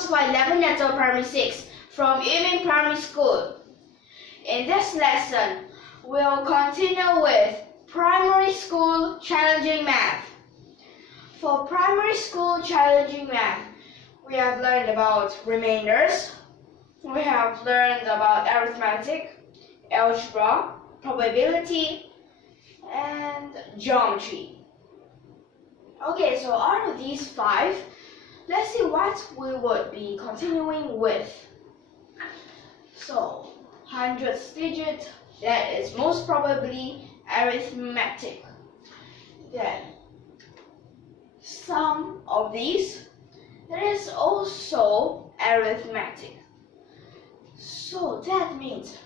class of 11 until primary 6 from YUMIN Primary School. In this lesson, we'll continue with primary school challenging math. For primary school challenging math, we have learned about remainders, we have learned about arithmetic, algebra, probability, and geometry. Okay, so out of these 5, let's see what we would be continuing with. So, hundredths digit, that is most probably arithmetic. Then, sum of these, that is also arithmetic. So that means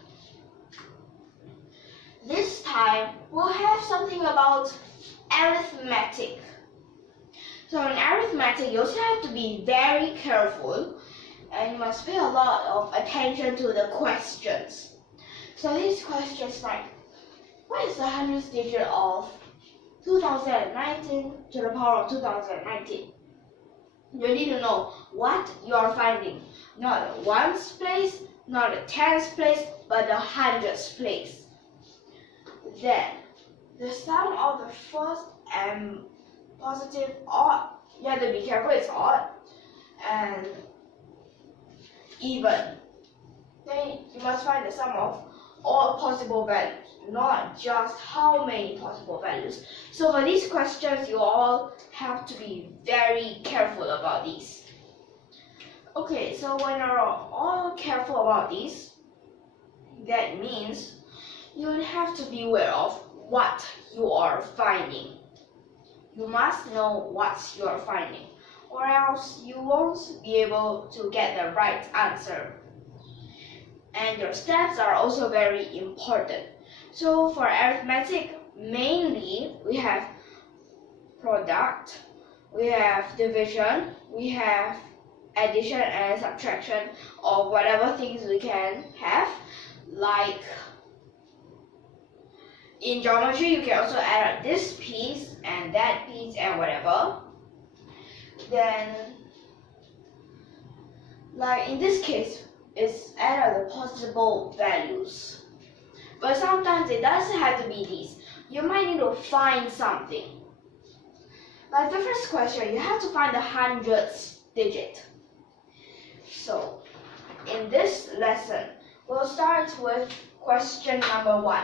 this time we'll have something about arithmetic. So in arithmetic, you also have to be very careful and you must pay a lot of attention to the questions. So these questions like, what is the hundredth digit of 2019 to the power of 2019? You need to know what you are finding. Not the ones place, not the tens place, but the hundreds place. Then, the sum of the first and positive odd, you have to be careful, it's odd, and even. Then you must find the sum of all possible values, not just how many possible values. So for these questions, you all have to be very careful about these. Okay, so when you're all careful about these, that means you would have to be aware of what you are finding. You must know what you are finding, or else you won't be able to get the right answer. And your steps are also very important. So for arithmetic, mainly we have product, we have division, we have addition and subtraction of whatever things we can have. Like in geometry, you can also add up this piece and that piece and whatever. Then, like in this case, it's add up the possible values. But sometimes it doesn't have to be these. You might need to find something. Like the first question, you have to find the hundredths digit. So, in this lesson, we'll start with question number 1.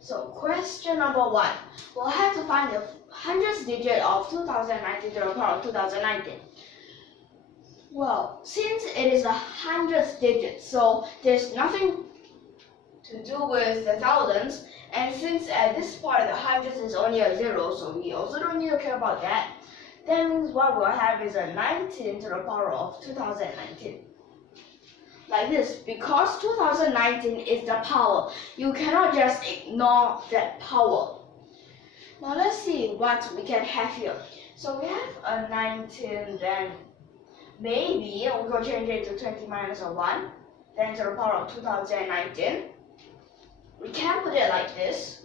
So, question number 1, we'll have to find the hundredths digit of 2019 to the power of 2019. Well, since it is a hundredths digit, so there's nothing to do with the thousands, and since at this part the hundredths is only a 0, so we also don't need to care about that. That means what we'll have is a 19 to the power of 2019. Like this, because 2019 is the power, you cannot just ignore that power. Now let's see what we can have here. So we have a 19, then maybe we're going to change it to 20 minus a 1, then to the power of 2019. We can put it like this,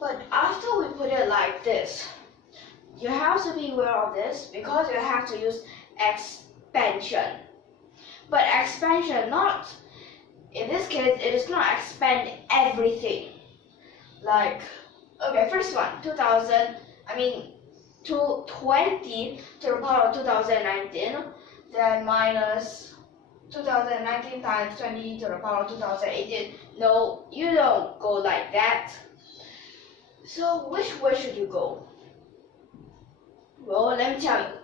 but after we put it like this, you have to be aware of this because you have to use expansion. But expansion, not, in this case, it is not expand everything. Like, okay, first one, 20 to the power of 2019, then minus 2019 times 20 to the power of 2018. No, you don't go like that. So which way should you go? Well, let me tell you.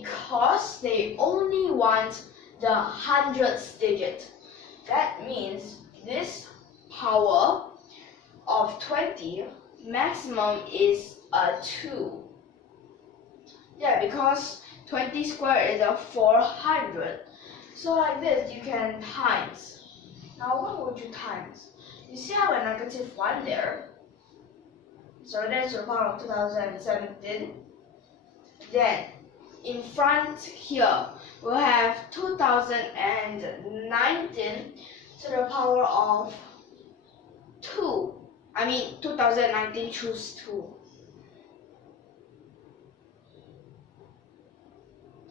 Because they only want the hundredths digit. That means this power of 20 maximum is a 2. Yeah, because 20 squared is a 400. So like this, you can times. Now what would you times? You see I have a negative 1 there. So that's the power of 2017. Then in front here, we'll have 2019 to the power of 2. 2019 choose 2.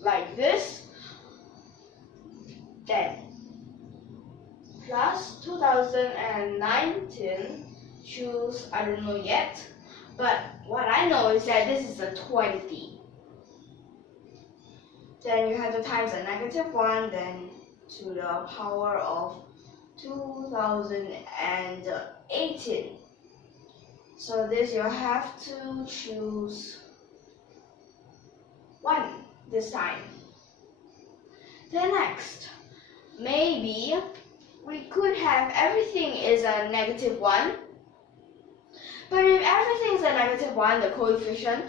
like this. Then plus 2019, choose, I don't know yet, but what I know is that this is a 20. Then you have to times a -1, then to the power of 2018. So this you have to choose 1 this time. Then next, maybe we could have everything is a -1. But if everything is a -1, the coefficient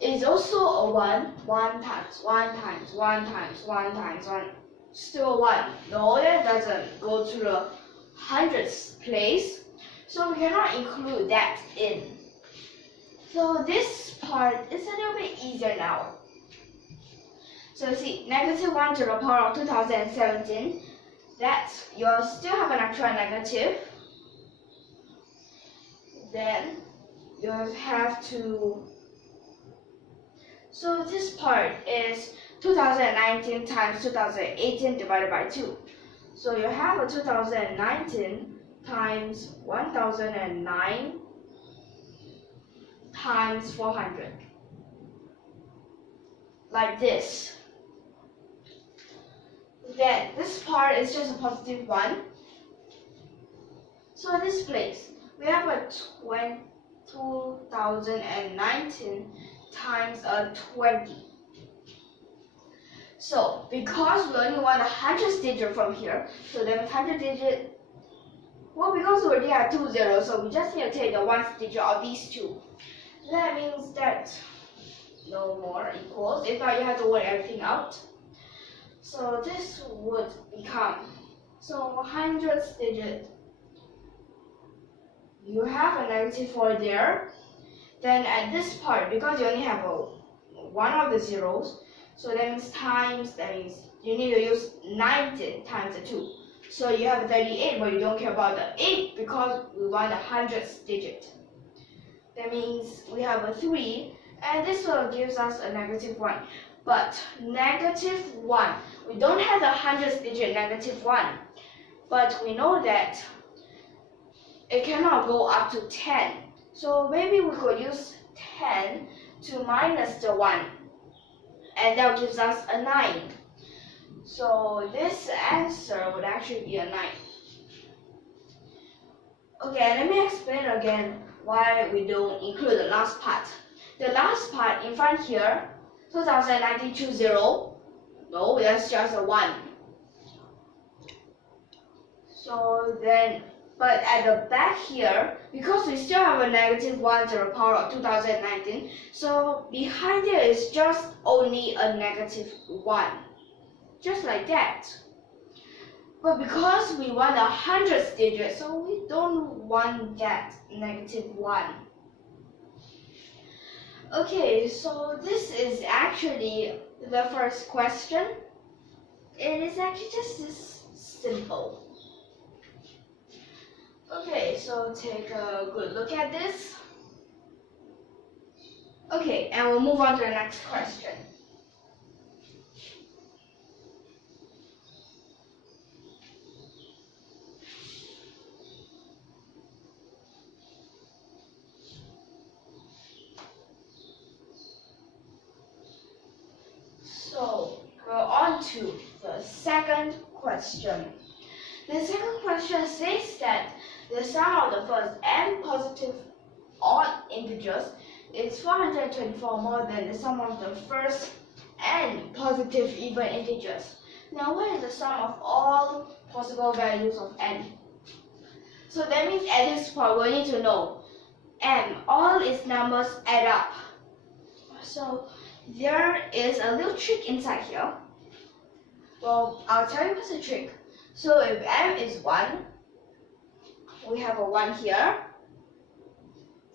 is also a 1. 1 times 1 times 1 times 1 times 1, still 1. No, that doesn't go to the hundredths place, so we cannot include that in. So this part is a little bit easier now. So see, -1 to the power of 2017, that you'll still have an actual negative. Then you have to, so this part is 2019 times 2018 divided by 2. So you have a 2019 times 1009 times 400, like this. Then this part is just a +1. So in this place, we have a 2019 times a 20. So because we only want a hundredths digit from here, so then 100 digit, well, because we already have 2 zeros, so we just need to take the 1st digit of these two. That means that no more equals. If not, you have to work everything out. So this would become, so hundredths digit, you have a -4 there. Then at this part, because you only have one of the zeros, so that means times, that means you need to use 19 times the 2. So you have 38, but you don't care about the 8 because we want the hundredths digit. That means we have a 3, and this one gives us a -1. But -1, we don't have the hundredths digit -1, but we know that it cannot go up to 10. So maybe we could use 10 to minus the 1, and that gives us a 9. So this answer would actually be a 9. Okay, let me explain again why we don't include the last part. The last part in front here, 2019 choose 0. No, that's just a 1. So then, but at the back here, because we still have a -1 to the power of 2019, so behind there is just only a -1. Just like that. But because we want a hundredths digit, so we don't want that -1. Okay, so this is actually the first question. It is actually just this simple. Okay, so take a good look at this. Okay, and we'll move on to the next question. So, go on to the second question. The second question says that the sum of the first n positive odd integers is 424 more than the sum of the first n positive even integers. Now, what is the sum of all possible values of n? So that means at this point we need to know n, all its numbers add up. So there is a little trick inside here. Well, I'll tell you what's the trick. So if m is 1, we have a 1 here.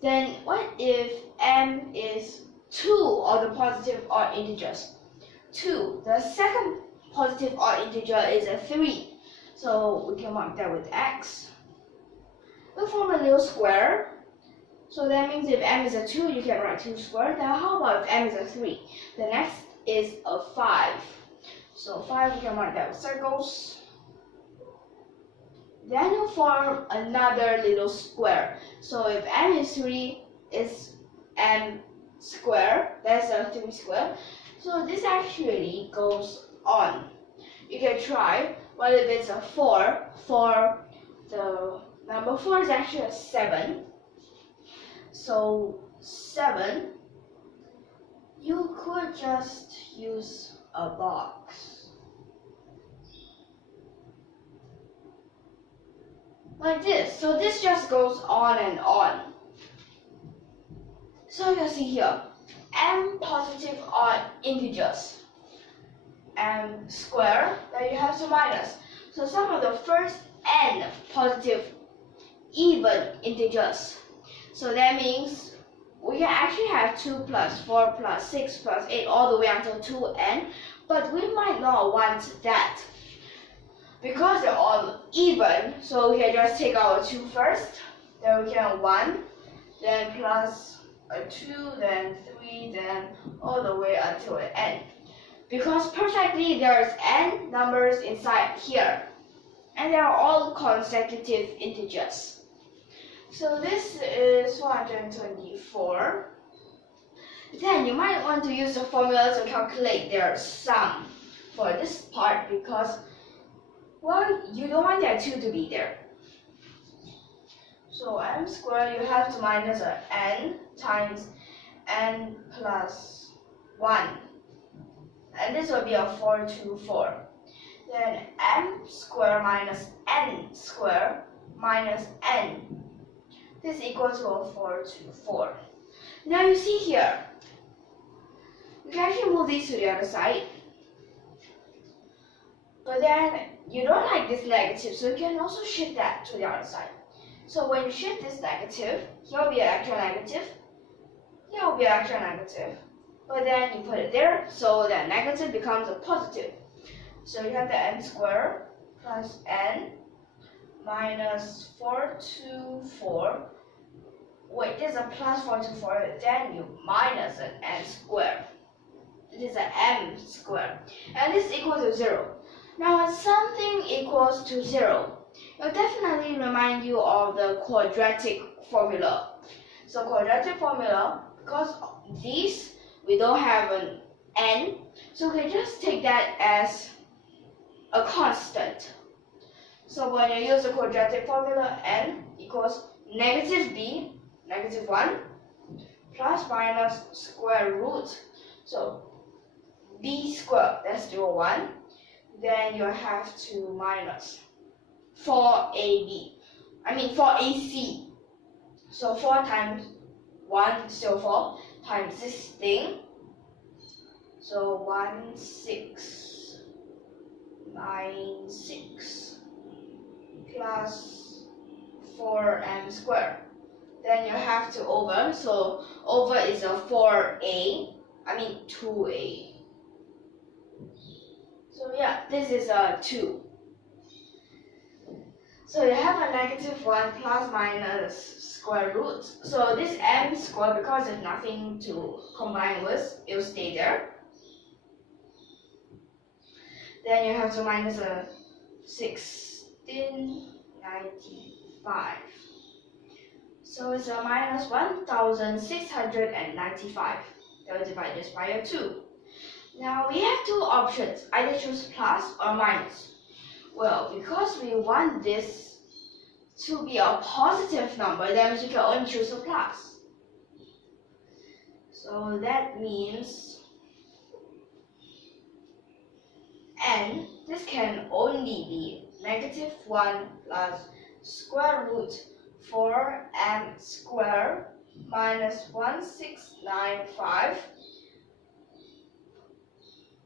Then what if m is 2 of the positive odd integers? 2. The second positive odd integer is a 3. So we can mark that with x. We form a little square. So that means if m is a 2, you can write 2 squared. Now how about if m is a 3? The next is a 5. So 5, we can mark that with circles. Then you form another little square. So if m is 3, it's m square. That's a 3 square. So this actually goes on. You can try. What if it's a 4? For the number 4 is actually a 7. So 7, you could just use a box. Like this. So this just goes on and on. So you see here, m positive are integers. M square, then you have to minus. So sum of the first n positive even integers. So that means we can actually have 2 plus 4 plus 6 plus 8 all the way until 2n, but we might not want that. Because they're all even, so we can just take our 2 first, then we can 1, then plus a 2, then 3, then all the way until n. Because perfectly there's n numbers inside here, and they are all consecutive integers. So this is 124. Then you might want to use the formula to calculate their sum for this part because, well, you don't want that 2 to be there. So m squared, you have to minus a n times n plus 1. And this will be a 424. Then m squared minus n squared minus n. This equals to a 424. Now you see here, you can actually move these to the other side. But then you don't like this negative, so you can also shift that to the other side. So when you shift this negative, here will be an extra negative, here will be an extra negative. But then you put it there, so that negative becomes a positive. So you have the n squared plus n minus 424. Wait, this is a plus 424, then you minus an n squared. This is an m squared. And this is equal to 0. Now when something equals to 0, it will definitely remind you of the quadratic formula. So quadratic formula, because these, we don't have an n, so we can just take that as a constant. So when you use the quadratic formula, n equals negative b, negative 1, plus minus square root. So b squared, that's 0, 1. Then you have to minus 4ab, I mean 4ac. So 4 times 1 is still 4 times this thing. So 1696 plus 4m squared. Then you have to over, so over is a 4a, I mean 2a. So yeah, this is a 2. So you have a negative 1 plus minus square root. So this m squared, because there's nothing to combine with, it will stay there. Then you have to minus a 1695. So it's a minus 1695. That will divide this by a 2. Now we have 2 options, either choose plus or minus. Well, because we want this to be a positive number, that means we can only choose a plus. So that means n, this can only be negative 1 plus square root 4m squared minus 1695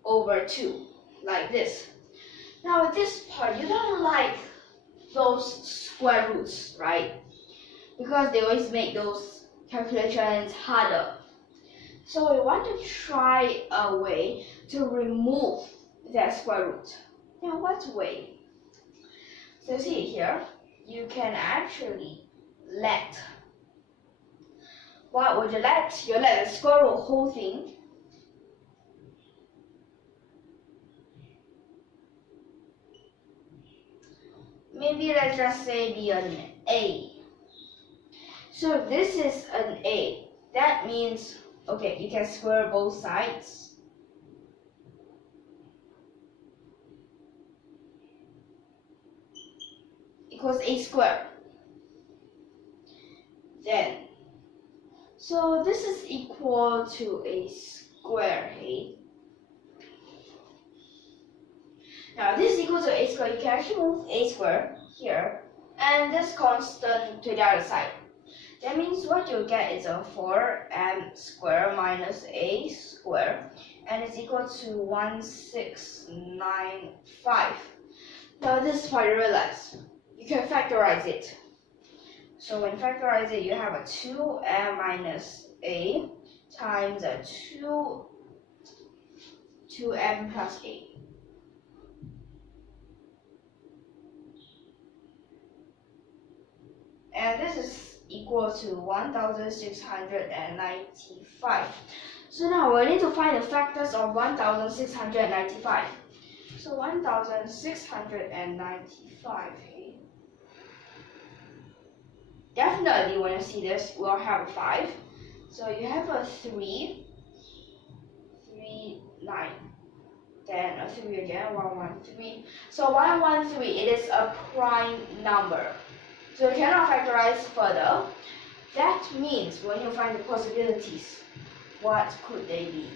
over 2, like this. Now with this part, you don't like those square roots, right? Because they always make those calculations harder. So we want to try a way to remove that square root. Now what way? So see here, you can actually let, what would you let? You let the square root whole thing. maybe let's just say be an A. So if this is an A, that means, okay, you can square both sides. Equals A squared. Then, so this is equal to A squared, hey? Now this is equal to A squared. You can actually move A squared here and this constant to the other side. That means what you get is a 4m squared minus A squared, and it's equal to 1695. Now this part you realize you can factorize it. So when you factorize it, you have a 2m minus A times a 2m plus A. And this is equal to 1695. So now we need to find the factors of 1695. So 1695. Definitely when you see this, we'll have a 5. So you have a 3, 9, then a 3 again, 113. So 113, it is a prime number. So you cannot factorize further. That means when you find the possibilities, what could they be?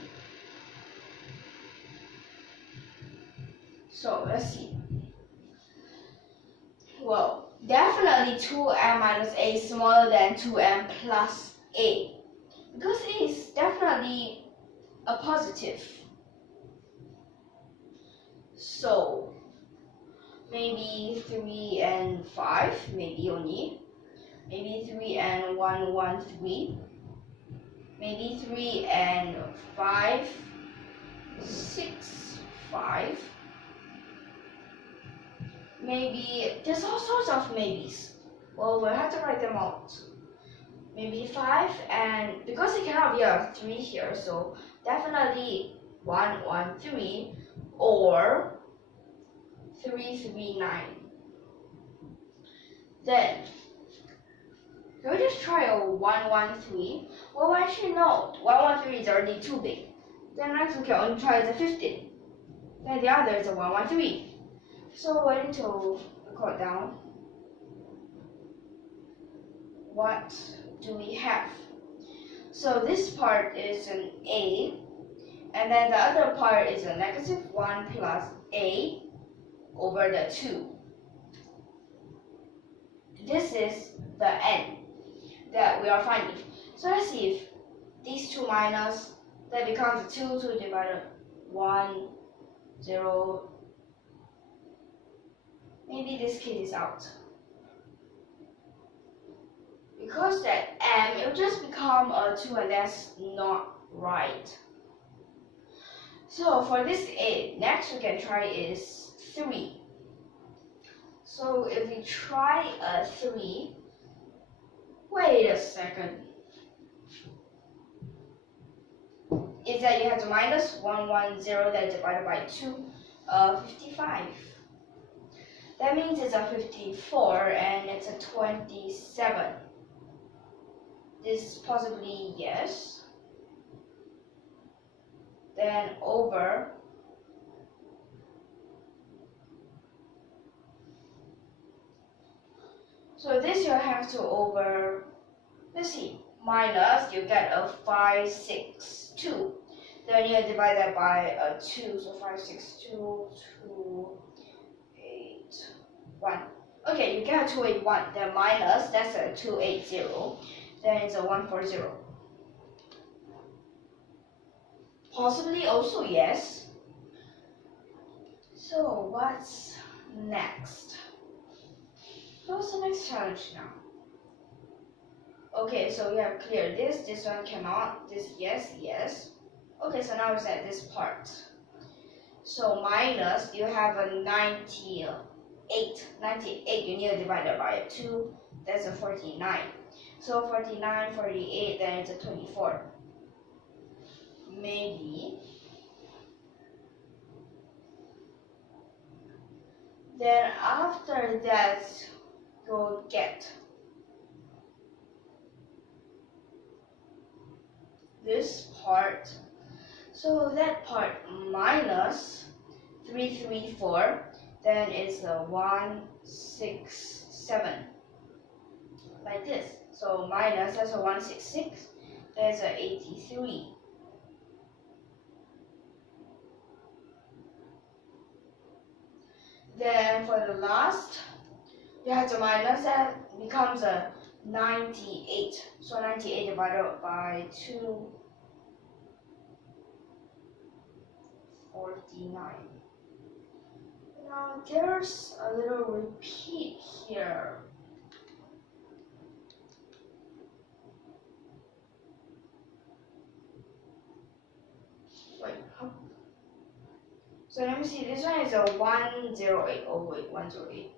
So let's see. Well, definitely 2m minus A is smaller than 2m plus A, because A is definitely a positive. So maybe 3 and 5, maybe only. Maybe 3 and 113. Maybe 3 and 5, 6, 5. Maybe there's all sorts of maybes. Well, we'll have to write them out. Maybe 5, and because it cannot be a 3 here, so definitely 113 or 339. Then can we just try a 113? Well, actually no, 113 is already too big. Then next we can only try the 15. Then the other is a 113. So we need to record down. What do we have? So this part is an A, and then the other part is a negative 1 plus A over the 2. This is the n that we are finding. So let's see if these two minus, that becomes 2 divided 1, 0. Maybe this kid is out. Because that m, it will just become a 2, and that's not right. So for this A, next we can try is 3. So if we try a 3, wait a second. Is that you have to minus 110 that is divided by 2, 55. That means it's a 54 and it's a 27. This is possibly yes. Then over so this you have to over, let's see, minus, you get a 562. Then you divide that by a 2, so 562, 2, 8, 1. Okay, you get a 281, then minus, that's a 280, then it's a 140. Possibly also yes. So what's next? What's the next challenge now? Okay, so we have cleared this one cannot, this yes, yes. Okay, so now it's at this part. So minus, you have a 98, you need to divide it by a 2, that's a 49. So 49, 48, then it's a 24. Maybe Then after that, you'll get this part. So that part minus 334, then it's a 167, like this. So minus, that's a 166, there's a 83. Then for the last, you have to minus that, becomes a 98. So 98 divided by 249. Now there's a little repeat here. Wait, so let me see, this one is a 108, oh wait, 108.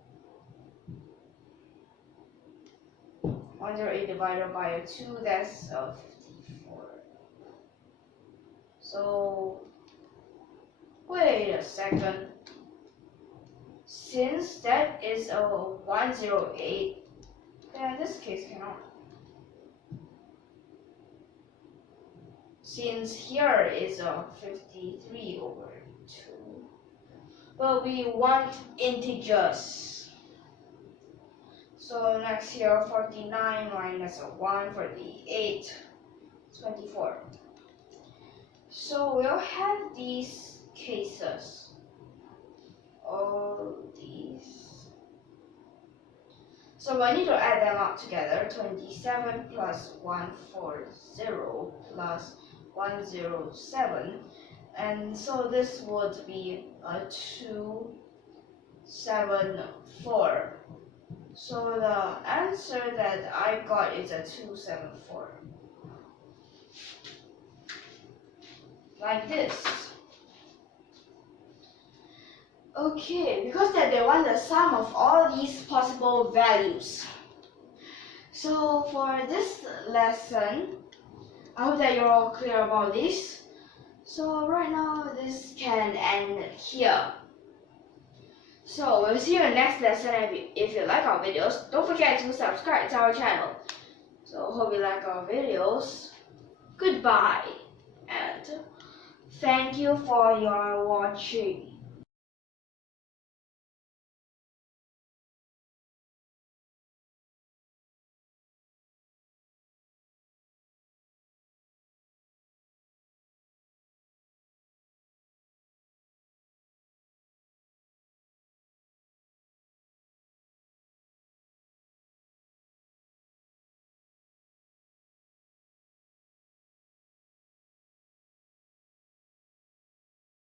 108 divided by a 2, that's a 54. So, wait a second. Since that is a 108, then this case cannot. Since here is a 53 over 2. But we want integers. So next here, 49 minus a 1, 48, 24. So we'll have these cases. All these. So I need to add them up together. 27 plus 140 plus 107. And so this would be a 274. So the answer that I got is a 274. Like this. Okay, because that they want the sum of all these possible values. So for this lesson, I hope that you're all clear about this. So right now, this can end here. So we'll see you in the next lesson. If you like our videos, don't forget to subscribe to our channel. So hope you like our videos. Goodbye and thank you for your watching.